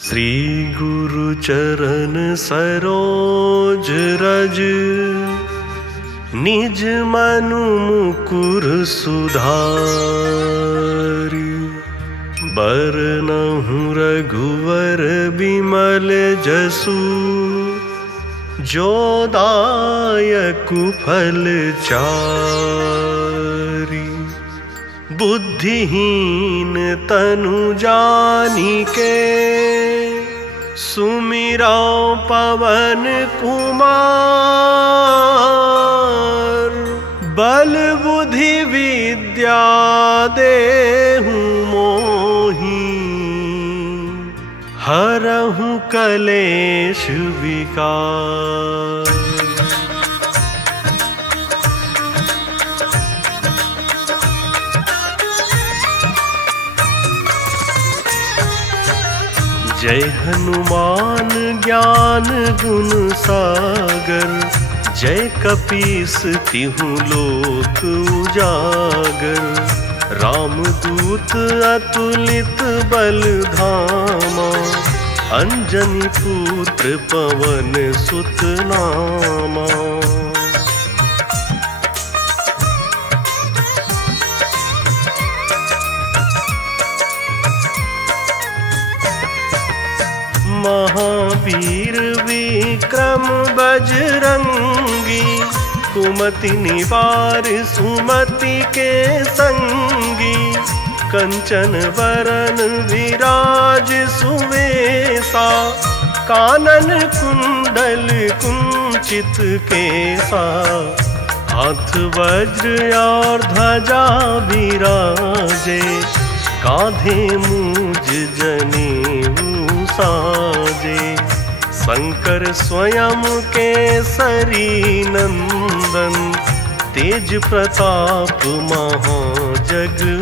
श्री गुरु चरण सरोज रज, निज मनु मुकुर सुधारि। बरनहुँ रघुवर बिमल जसु, जो दायकु फल चारि। बुद्धिहीन तनु जानिके, सुमिरौ पवन कुमार। बल बुद्धि विद्या देहु मोहि, हरहु कलेश विकार। जय हनुमान ज्ञान गुण सागर, जय कपीस तिहुँ लोक उजागर। रामदूत अतुलित बल धामा, अंजनी पुत्र पवन सुत नामा। महावीर विक्रम बजरंगी, कुमति निवार सुमति के संगी। कंचन वरन विराज सुवेसा, कानन कुंडल कुंचित केसा। हाथ वज्र और ध्वजा विराजे, कांधे मूज जनेऊ साजे। शंकर स्वयं केसरी नंदन, तेज प्रताप महाजगवंदन।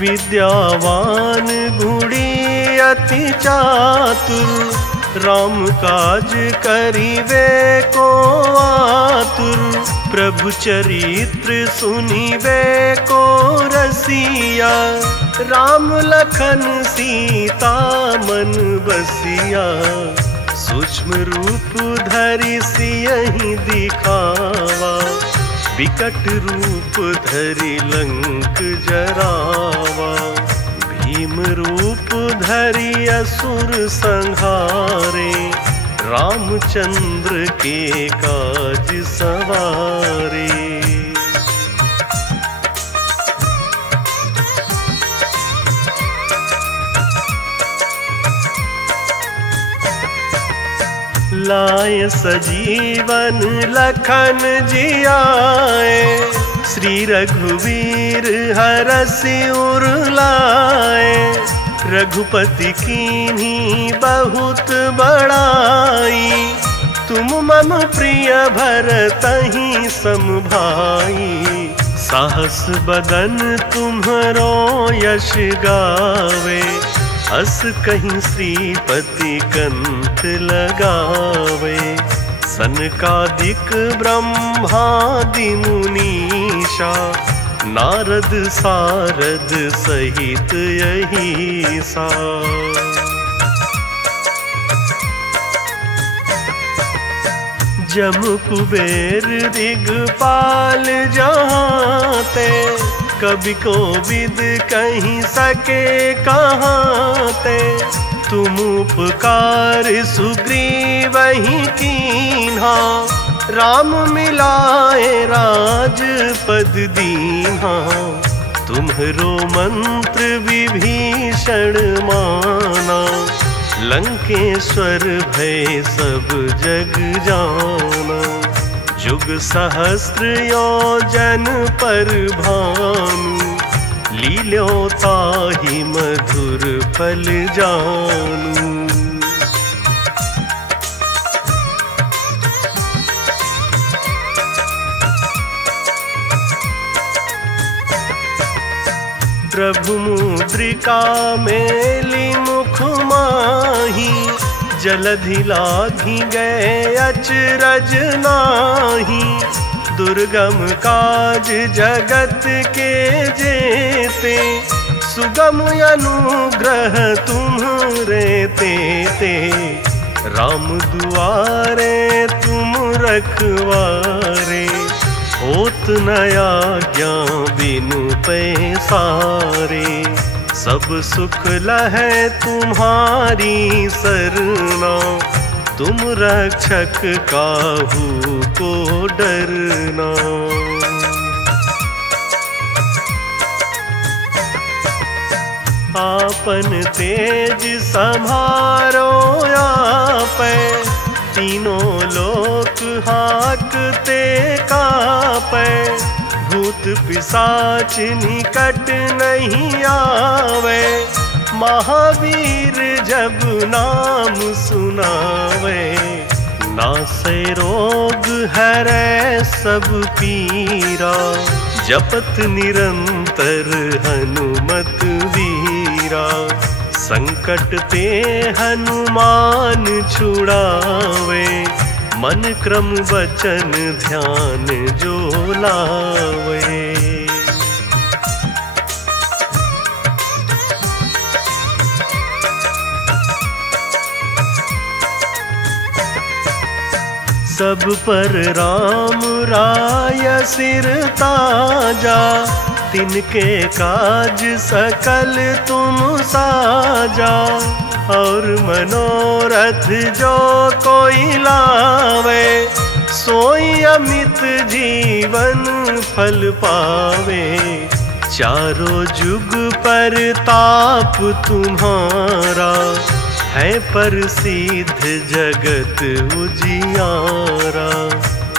विद्यावान गुणी अति चातुर, राम काज करिवे को आतुर। प्रभु चरित्र सुनिवे को रसिया, राम लखन सीता मन बसिया। सूक्ष्म रूप धरि सियहि दिखावा, विकट रूप धरि लंक जरावा। भीम रूप धरि असुर संहारे, रामचंद्र के काज सवारे। लाय सजीवन लखन जियाए, श्री रघुवीर हरषि उर लाए। रघुपति कीन्ही बहुत बड़ाई, तुम मम प्रिय भरतहि सम भाई। साहस बदन तुम्हरो यश गावे, अस कहीं श्रीपति कंठ लगावे। सनकादिक ब्रह्मादि मुनीषा, नारद सारद सहित अहीसा। जम कुबेर दिगपाल जहाँते, कवि कोविद कहीं सके कहाँते। तुम उपकार सुग्रीवहि कीन्हा, राम मिलाए राजपद दीन्हा। तुम्हरो मंत्र विभीषण माना, लंकेश्वर भय सब जग जाना। जुग सहस्त्र योजन पर भानु, लील्यो ताहि मधुर फल जानू। प्रभु मुद्रिका मेली मुख माही, जलधि लाघि गए अचरज नाही। दुर्गम काज जगत के जेते, सुगम अनुग्रह तुम्हरे तेते। राम दुआरे तुम रखवारे, होत न आज्ञा बिनु पैसारे। सब सुख लहै तुम्हारी सरना, तुम रक्षक काहू को डरना। आपन तेज सम्हारो आपै, तीनों लोक हाकते कापै। भूत पिशाच निकट नहीं आवे, महावीर जब नाम सुनावे। नासै रोग हरै सब पीरा, जपत निरंतर हनुमत वीरा। संकट ते हनुमान छुड़ावे, मन क्रम वचन ध्यान जो लावे। सब पर राम राय सिर ताजा, तिनके काज सकल तुम साजा। और मनोरथ जो कोई लावे, सोई अमित जीवन फल पावे। चारों जुग पर ताप तुम्हारा, है प्रसिद्ध जगत उजियारा।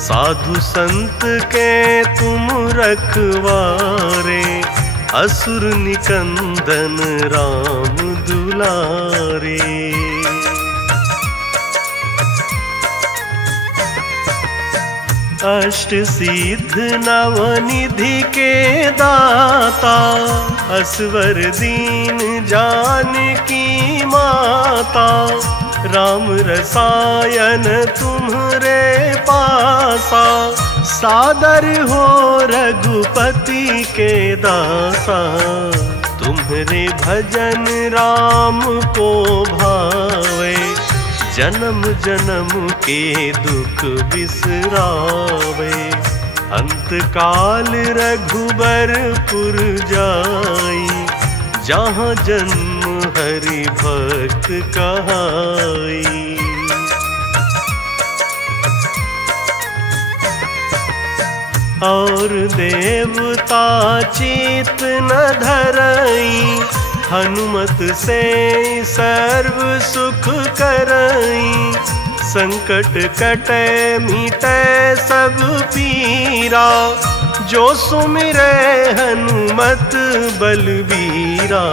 साधु संत के तुम रखवारे, असुर निकंदन राम दुलारे। अष्ट सिद्ध नवनिधि के दाता, असवर दीन जानकी माता। राम रसायन तुम्हरे पासा, सादर हो रघुपति के दासा। तुम्हरे भजन राम को भावे, जन्म जन्म के दुख बिसरावे। अंत काल रघुबरपुर जाई, जहाँ जन्म हरि भक्त कहाई। और देवता चित न धरई, हनुमत से सर्व सुख करई। संकट कटे मिटे सब पीरा, जो सुमिरे हनुमत बलबीरा।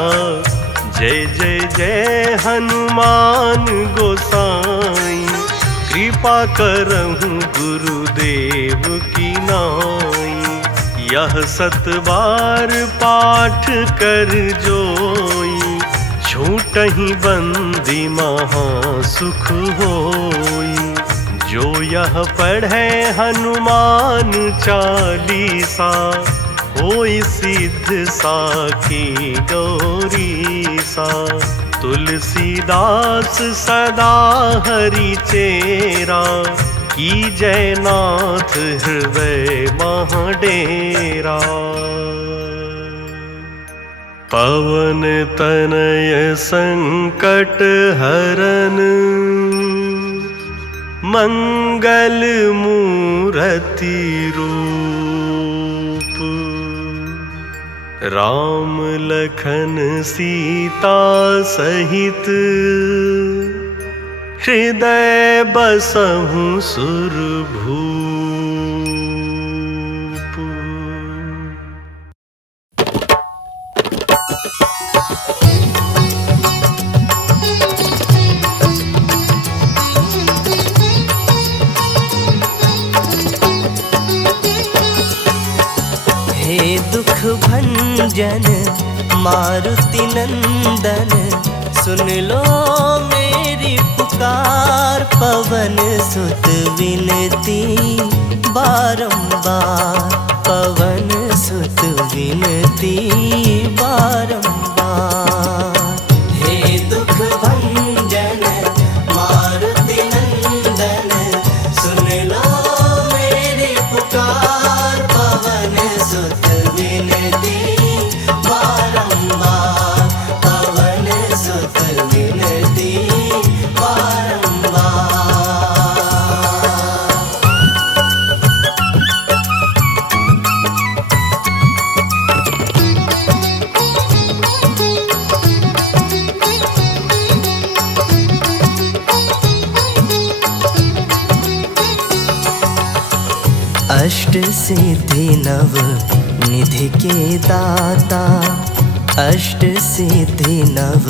जय जय जय हनुमान गोसाई, कृपा करहु गुरुदेव की नाई। यह 7 बार पाठ कर जोई, छूटहि बंदी महा सुख होई। जो यह पढ़े हनुमान चालीसा, होई सिद्ध साखी गौरीसा। तुलसीदास सदा हरि चेरा, की जयनाथ हृदय महाडेरा। पवन तनय संकट हरन, मंगल मूरति रूप। राम लखन सीता सहित, हृदय बसहु सुरभूप। हे दुख भंजन मारुति नंदन, सुन लो मेरी पुकार। पवन सुत विनती बारंबार पवन सुत विनती बारंबार। हे दुख भंजन मारुति नंदन सुन लो मेरी पुकार पवन सुत विनती बारंबार पवन सुत विनती बारंबार। अष्ट सिद्धि नव निधि के दाता अष्ट सिद्धि नव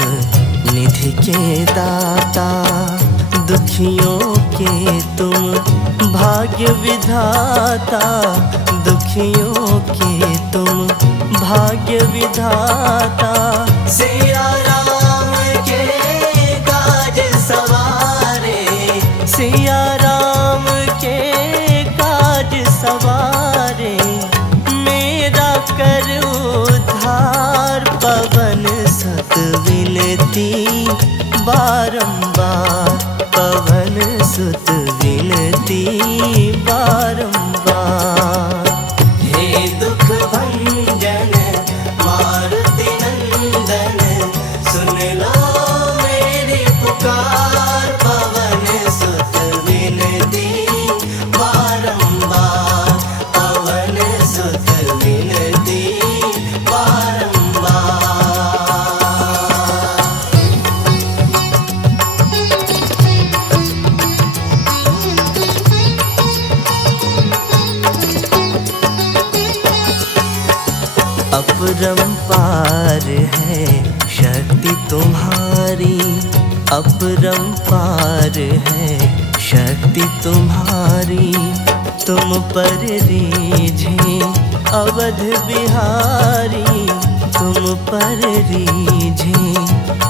निधि के दाता दुखियों के तुम भाग्य विधाता दुखियों के तुम भाग्य विधाता। सिया राम के काज सवारे सिया राम के काज सवारे मेरा कर उद्धार पवन सुत विनती बारंबार पवन सुत विनती बारंबार। हे दुख भंजन मारुति नंदन सुन लो मेरी पुकार पवन सुत विनती बारंबार पवन सुत विनती बारंबार। अपरंपार है शक्ति तुम्हारी अपरंपार है शक्ति तुम्हारी तुम पर रीझे अवध बिहारी तुम पर रीझे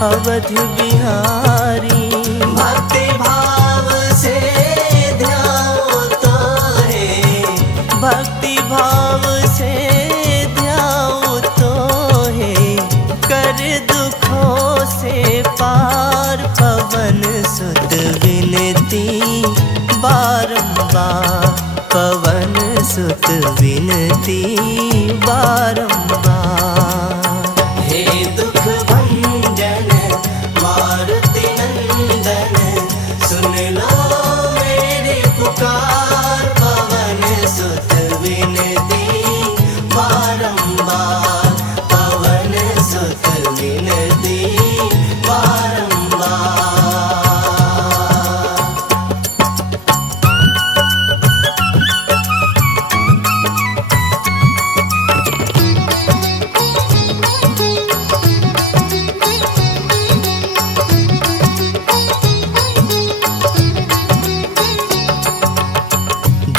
अवध बिहारी। भक्ति भाव से ध्याओ तो है भक्ति भाव से कर दुखों से पार पवन सुत विनती बारंबार पवन सुत विनती बारंबार। हे दुख भंजन मारुति नंदन सुन लो मेरी पुकार पवन सुत विनती बारंबार पवन सुत विनती बारंबार।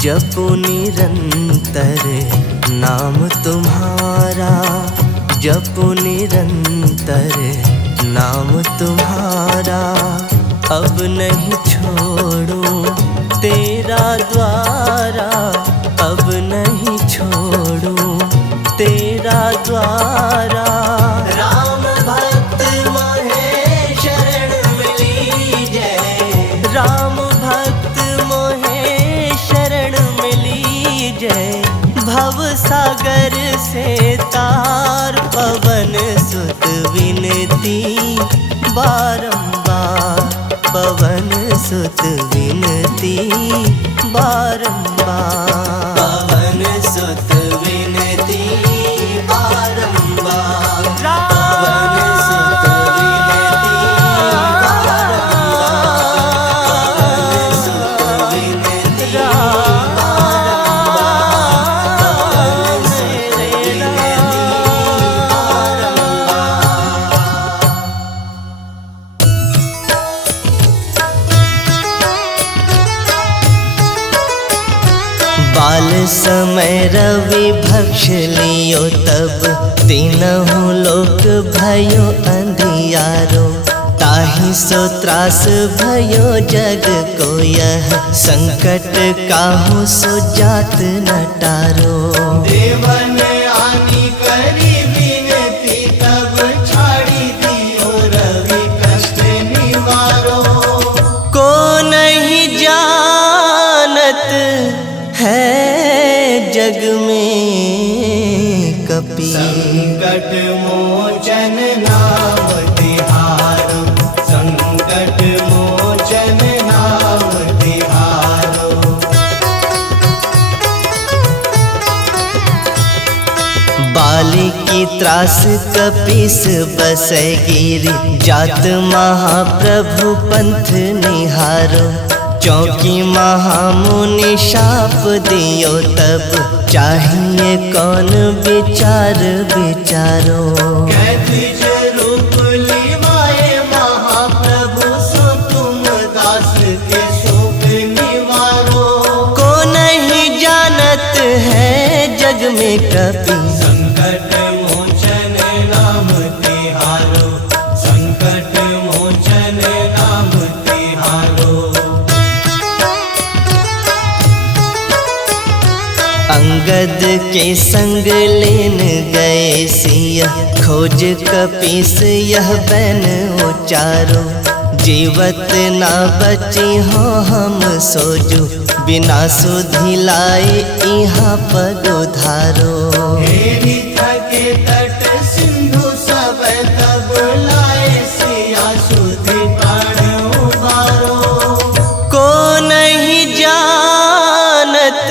जपो निरंतर नाम तुम्हारा जपो निरंतर नाम तुम्हारा अब नहीं छोड़ो तेरा द्वारा अब नहीं छोड़ो तेरा द्वारा। राम भक्त मोहे शरण मिली जय राम भक्त मोहे शरण मिली जय भव सागर से तार पवन सुत विनती बारंबार पवन सुत विनती बारंबार पवन सुत विनती बारंबार पवन सुत विनती बारंबार पवन सुत विनती बाल समय रवि भक्ष लियो तब तीनहु लोक भयो अंधियारो ताहि सो त्रास भयो जग को यह संकट काहू सो जात न टारो। देवन आनी करी विनती तब छाड़ी दियो रवि कष्ट निवारो। को नहीं जानत है जग में कपि, संकट मोचन नाम तिहारो, संकट मोचन नाम तिहारो। बाली की त्रास कपीस बसै गिरी, जात महाप्रभु पंथ निहारो। चौकी महामुनि शाप दियो तब, चाहिए कौन विचार विचारो। कैथिज रूप लिवाए महाप्रभु सो तुम दास के शोक निवारो। को नहीं जानत है जग में कपि, संकट मोचन नाम तिहारो, संकट मोचन नाम तिहारो। अंगद के संग लेन गए सिया, खोज कपीस यह बैन उचारो। जीवत ना बची हो हम सोजो, बिना सुधि लाए यहाँ पग उधारो। हेरी थके तट सिंधु सब तब लाए सिया सुधि प्राण उबारो। को नहीं जानत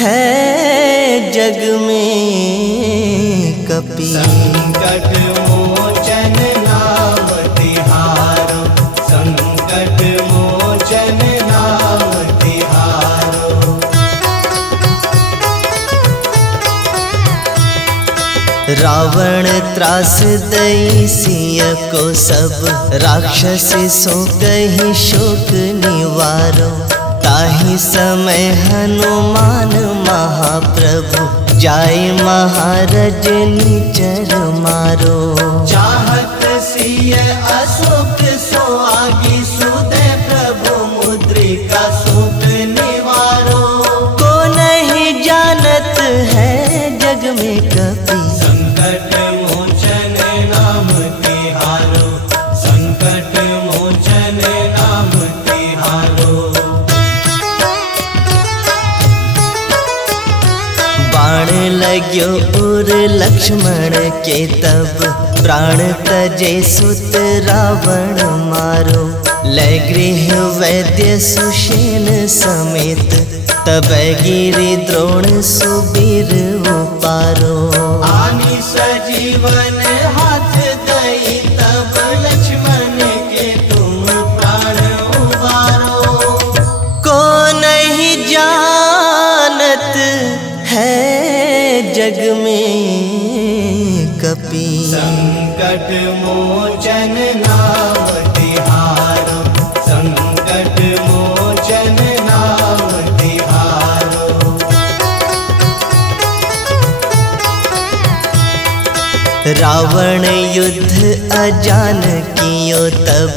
है जग में कपि, संकट मोचन नाम तिहारो, संकट मोचन नाम तिहारो। रावण त्रास दई सिय को सब, राक्षस सो कही शोक निवारो। ताहि समय हनुमान महाप्रभु, जाय महारज निचर मारो। चाहत सिय अशोक सो आगी, सुदय प्रभु मुद्रिका शोक निवारो। को नहीं जानत है जग में कपि, संकट मोचन नाम तिहारो, संकट मोचन नाम तिहारो। बाण लाग्यो उर लक्ष्मण के तब, प्राण तजे सुत रावण मारो। लै गृह वैद्य सुषेण समेत, तब गिरि द्रोण सुबीर उपारो। आनी सजीवन हाथ दई तब लक्ष्मण के तुम प्राण उबारो। को नहीं जानत है जग में कपि, संकट मोचन नाम तिहारो, संकट मोचन नाम तिहारो। रावण युद्ध अजान कियो तब,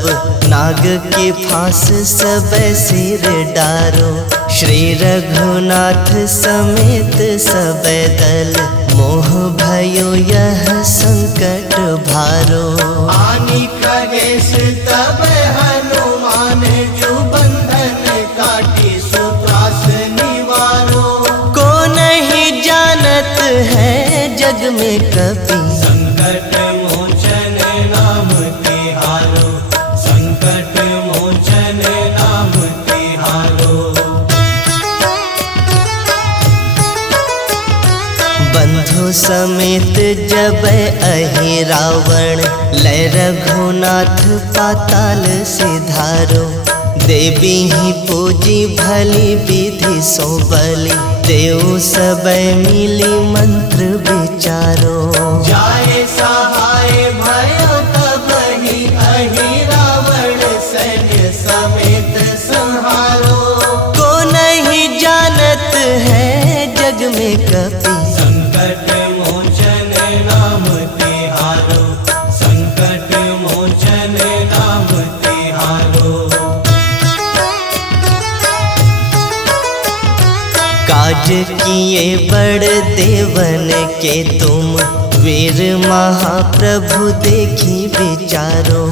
नाग के फांस सब सिर डारो। श्री रघुनाथ समेत सब दल, मोह भयो यह संकट भारो। आनी खगेश तब हनुमान, जो बंधन काटी सो त्रास निवारो। को नहीं जानत है जग में कपि, संकट मोचन नाम तिहारो, संकट मोचन नाम तिहारो। बंधु समेत जब अहि रावण, लै रघुनाथ पाताल सिधारो। देवी ही पूजी भली विधि सो बलि, देव सब मिली मंत्र विचारो। जाए सहाय भयो तब ही अहि रावण, सैन्य समेत संहारो। को नहीं जानत है जग में कपि, संकट मोचन नाम तिहारो, संकट मोचन नाम किए बड़ देवन के तुम, वीर महाप्रभु देखी विचारो।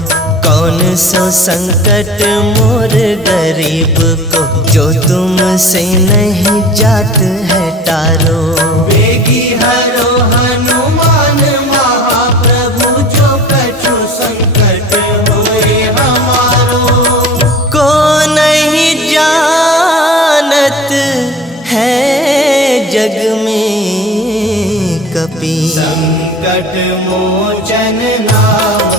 कौन सो संकट मोर गरीब को, जो तुमसे नहीं जात है टारो। वेगी हरो हनुमान महाप्रभु, जो कछु संकट होए हमारो। को नहीं जानत है जग में कपि, संकट मोचन नाम